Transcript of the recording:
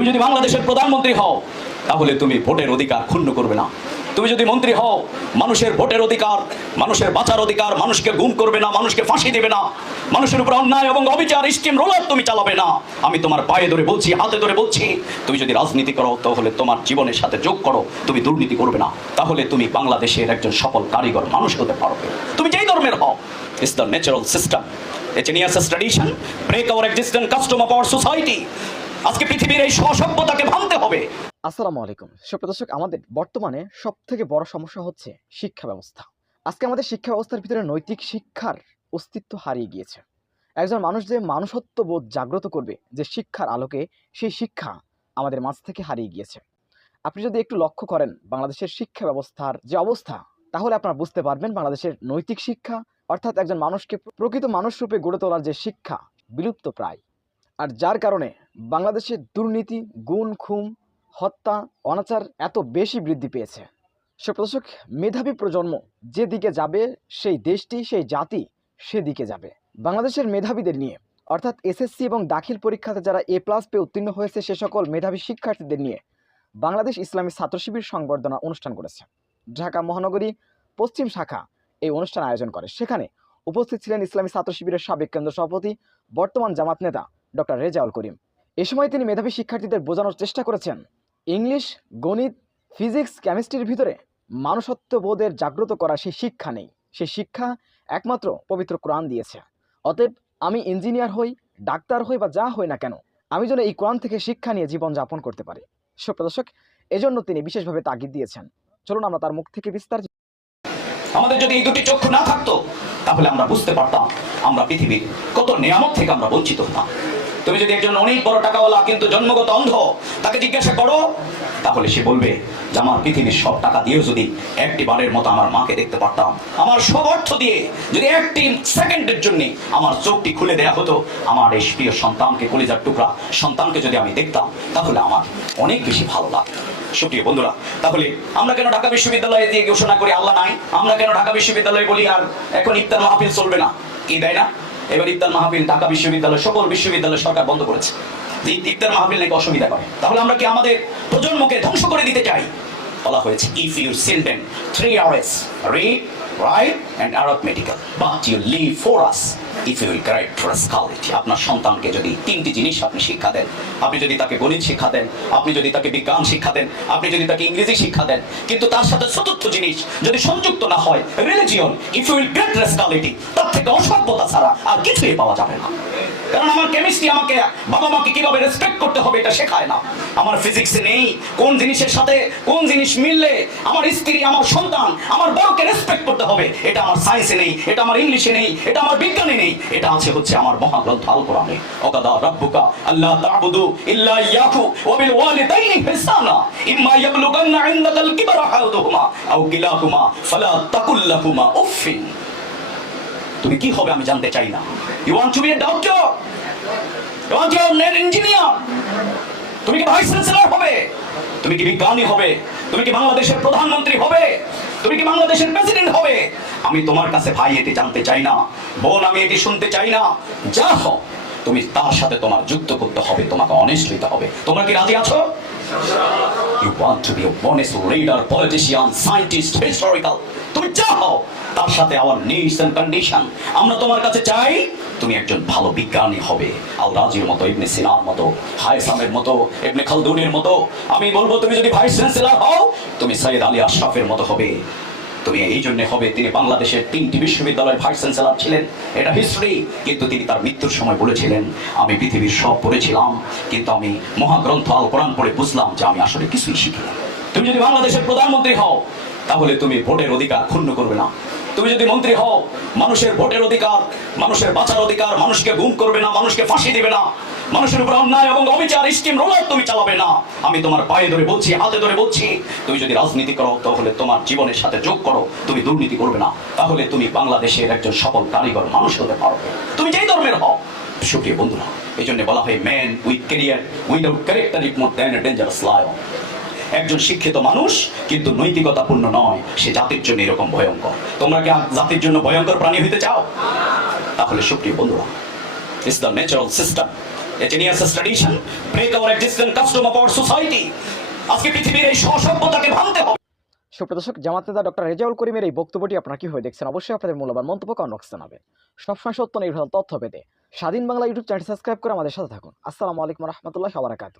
তুমি যদি বাংলাদেশের প্রধানমন্ত্রী হও তাহলে তুমি ভোটের অধিকার ক্ষুণ্ণ করবে না। তুমি যদি মন্ত্রী হও, মানুষের ভোটের অধিকার, মানুষের বাঁচার অধিকার, মানুষকে গুম করবে না, মানুষকে ফাঁসি দেবে না, মানুষের উপর অন্যায় এবং অবিচার স্টিম রোলার তুমি চালাবে না। আমি তোমার পায়ে ধরে বলছি, হাতে ধরে বলছি, তুমি যদি রাজনীতি করো তাহলে তোমার জীবনের সাথে যোগ করো, তুমি দুর্নীতি করবে না, তাহলে তুমি বাংলাদেশের একজন সফল কারিগর মানুষ হতে পারবে। তুমি যেই ধর্মের হও, it's the natural system, it's near tradition, break our existent custom of our society. আজকে পৃথিবীর এই সভ্যতাকে ভাঙতে হবে। আসসালামু আলাইকুম সুপ্রিয় দর্শক, আমাদের বর্তমানে সবথেকে বড় সমস্যা হচ্ছে শিক্ষা ব্যবস্থা। আজকে আমাদের শিক্ষা ব্যবস্থার ভিতরে নৈতিক শিক্ষার অস্তিত্ব হারিয়ে গিয়েছে। একজন মানুষ যে মানুষত্ব বোধ জাগ্রত করবে যে শিক্ষার আলোকে, সেই শিক্ষা আমাদের মাঝ থেকে হারিয়ে গিয়েছে। আপনি যদি একটু লক্ষ্য করেন বাংলাদেশের শিক্ষা ব্যবস্থার যে অবস্থা, তাহলে আপনারা বুঝতে পারবেন বাংলাদেশের নৈতিক শিক্ষা অর্থাৎ একজন মানুষকে প্রকৃত মানুষ রূপে গড়ে তোলার যে শিক্ষা বিলুপ্ত প্রায়। আর যার কারণে বাংলাদেশের দুর্নীতি, গুম খুন, হত্যা, অনাচার এত বেশি বৃদ্ধি পেয়েছে। সুপ্রদর্শক, মেধাবী প্রজন্ম যেদিকে যাবে সেই দেশটি, সেই জাতি সেদিকে যাবে। বাংলাদেশের মেধাবীদের নিয়ে অর্থাৎ এসএসসি এবং দাখিল পরীক্ষাতে যারা A+ পেয়ে উত্তীর্ণ হয়েছে সে সকল মেধাবী শিক্ষার্থীদের নিয়ে বাংলাদেশ ইসলামী ছাত্র শিবির সংবর্ধনা অনুষ্ঠান করেছে। ঢাকা মহানগরী পশ্চিম শাখা এই অনুষ্ঠান আয়োজন করে। সেখানে উপস্থিত ছিলেন ইসলামী ছাত্র শিবিরের সাবেক কেন্দ্র সভাপতি, বর্তমান জামাত নেতা ডক্টর রেজাউল করিম। এ সময় তিনি মেধাবী শিক্ষার্থীদের বোঝানোর চেষ্টা করেছেন ইংলিশ, গণিত, ফিজিক্স, কেমিস্ট্রির ভিতরে মানুষত্ববোধের জাগ্রত করা সেই শিক্ষা নেই। সেই শিক্ষা একমাত্র পবিত্র কোরআন দিয়েছে। অতএব আমি ইঞ্জিনিয়ার হই, ডাক্তার হই বা যা হই না কেন, আমি যেন এই কোরআন থেকে শিক্ষা নিয়ে জীবন যাপন করতে পারি। সুপ্রদর্শক, এজন্য তিনি বিশেষভাবে তাগিদ দিয়েছেন। চলুন আমরা তার মুখ থেকে বিস্তারিত। আমাদের যদি এই দুটি চক্ষু না থাকতো তাহলে আমরা বুঝতে পারতাম আমরা পৃথিবীর কত নিয়ামত থেকে আমরা বঞ্চিত হতাম। তুমি যদি একজন অনেক বড় টাকাওয়ালা কিন্তু জন্মগত অন্ধ, তাকে জিজ্ঞাসা করো তাহলে সে বলবে যে আমার পৃথিবীর সব টাকা দিয়েও যদি একটি বারের মতো আমার মাকে দেখতে পারতাম, আমার সব অর্থ দিয়ে যদি একটি সেকেন্ডের জন্য আমার চোখটি খুলে দেয়া হতো, আমার এই প্রিয় সন্তানকে, কলিজার টুকরা সন্তানকে যদি আমি দেখতাম তাহলে আমার অনেক বেশি ভালো লাগতো। সুপ্রিয় বন্ধুরা, তাহলে আমরা কেন ঢাকা বিশ্ববিদ্যালয়ে দিয়ে ঘোষণা করি আল্লাহ নাই? আমরা কেন ঢাকা বিশ্ববিদ্যালয়ে বলি আর এখন ইফতার মাহফিল চলবে না? কি দেয় না? এবার ইফতার মাহফিল ঢাকা বিশ্ববিদ্যালয়, সকল বিশ্ববিদ্যালয় সরকার বন্ধ করেছে যে ইফতার মাহফিল নাকি অসুবিধা করে। তাহলে আমরা কি আমাদের প্রজন্মকে ধ্বংস করে দিতে চাই? বলা হয়েছে if you send them 3 hours read, write and arithmetical but you leave for us if you will correct for scholarity। আপনার সন্তানকে যদি 3টি জিনিস আপনি শিক্ষা দেন, আপনি যদি তাকে গণিত শিক্ষা দেন, আপনি যদি তাকে বিজ্ঞান শিক্ষা দেন, আপনি যদি তাকে ইংরেজি শিক্ষা দেন, কিন্তু তার সাথে চতুর্থ জিনিস যদি সংযুক্ত না হয়, religion, if you will get rascality, তার থেকে অসভ্যতা ছাড়া আর কিছুই পাওয়া যাবে না। কারণ আমার কেমিস্ট্রি আমাকে বাবা মাকে কিভাবে রেসপেক্ট করতে হবে এটা শেখায় না। আমার ফিজিক্সে নেই কোন জিনিসের সাথে কোন জিনিস মিললে আমার স্ত্রী, আমার সন্তান, আমার বড়কে রেসপেক্ট করতে হবে, এটা আমার সায়েন্সে নেই, এটা আমার ইংলিশে নেই, এটা আমার বিজ্ঞানে নেই, এটা আছে হচ্ছে আমার মহাগ্রন্থ আল কোরআনে। ওয়াকাদা রাব্বুকা আল্লা তা'বুদু ইল্লা ইয়াহু ওয়া বিল ওয়ালিদাইনি ইহসানা ইম্মা ইয়াবলুগান্না ইনদাকাল কিবরা আহাদুহুমা আও কিলাহুমা ফালা তাকুল লাহুমা উফফিন। তুমি কি হবে আমি জানতে চাই না। You want to be a doctor? You want to be an engineer? তুমি কি ভাইস চ্যান্সেলর হবে? তুমি কি বিজ্ঞানী হবে? তুমি কি বাংলাদেশের প্রধানমন্ত্রী হবে? তুমি কি বাংলাদেশের প্রেসিডেন্ট হবে? আমি তোমার কাছে ভাই এটি জানতে চাই না, বোন আমি এটি শুনতে চাই না। যা হও তুমি তার সাথে তোমার যুদ্ধ করতে হবে, তোমাকে অনেস্ট হইতে হবে। তোমরা কি রাজি আছো? You want to be a honest leader, politician, scientist, historical? তুমি যা হও তার সাথে our needs and condition আমরা তোমার কাছে চাই তুমি একজন ভালো বিজ্ঞানী হবে, আল রাজির মতো, ইবনে সিনার মতো, হায়সামের মতো, ইবনে খালদুনের মতো। আমি বলবো তুমি যদি ভাইস চ্যান্সেলর হও তুমি সৈয়দ আলী আশরাফের মতো হবে। তুমি এই জন্য হবে, তিনি বাংলাদেশের 3টি বিশ্ববিদ্যালয়ের ভাইস চ্যান্সেলর ছিলেন, এটা হিস্ট্রি। কিন্তু তিনি তার মৃত্যুর সময় বলেছিলেন আমি পৃথিবীর সব পড়েছিলাম কিন্তু আমি মহাগ্রন্থ আল কোরআন পড়ে বুঝলাম যে আমি আসলে কিছুই শিখিনি। তুমি যদি বাংলাদেশের প্রধানমন্ত্রী হও তাহলে তুমি ভোটের অধিকার ক্ষুণ্ণ করবে না। তুমি যদি মন্ত্রী হও, মানুষের ভোটের অধিকার, মানুষের বাঁচার অধিকার, মানুষকে গুম করবে না, মানুষকে ফাঁসি দেবে না, মানুষের উপর অন্যায় এবং অবিচার স্টিম রোলার তুমি চালাবে না। আমি তোমার পায়ে ধরে বলছি, হাতে ধরে বলছি, তুমি যদি রাজনীতি করো তাহলে তোমার জীবনের সাথে যোগ করো, তুমি দুর্নীতি করবে না, তাহলে তুমি বাংলাদেশের একজন সফল কারিগর মানুষ হতে পারবে। তুমি যেই ধর্মের হও। সুপ্রিয় বন্ধুরা, এই জন্য বলা হয় man with career without character is more than a dangerous lion. একজন শিক্ষিত মানুষ কিন্তু নৈতিকতাপূর্ণ নয়, সে জাতির জন্য এরকম ভয়ঙ্কর। তোমরা কি জাতির জন্য ভয়ঙ্কর প্রাণী হইতে চাও? তাহলে সুপ্রিয় বন্ধুরা, it's the natural system, A genius tradition break our existing custom of our society. আজকে পৃথিবীর এই সভ্যতাকে ভাঙতে হবে। সুপ্রদর্শক, জামাত নেতা ডক্টর রেজাউল করিমের এই বক্তব্যটি আপনারা কিভাবে দেখছেন? অবশ্যই আপনাদের মূল্যবান মন্তব্য কমেন্ট বক্সে জানাবেন। সবসময় সত্য নির্ভর তথ্য পেতে স্বাধীন বাংলা ইউটিউব চ্যানেল সাবস্ক্রাইব করে আমাদের সাথে থাকুন। আসসালামু আলাইকুম রহমতুল্লাহি ওয়া বারাকাতুহু।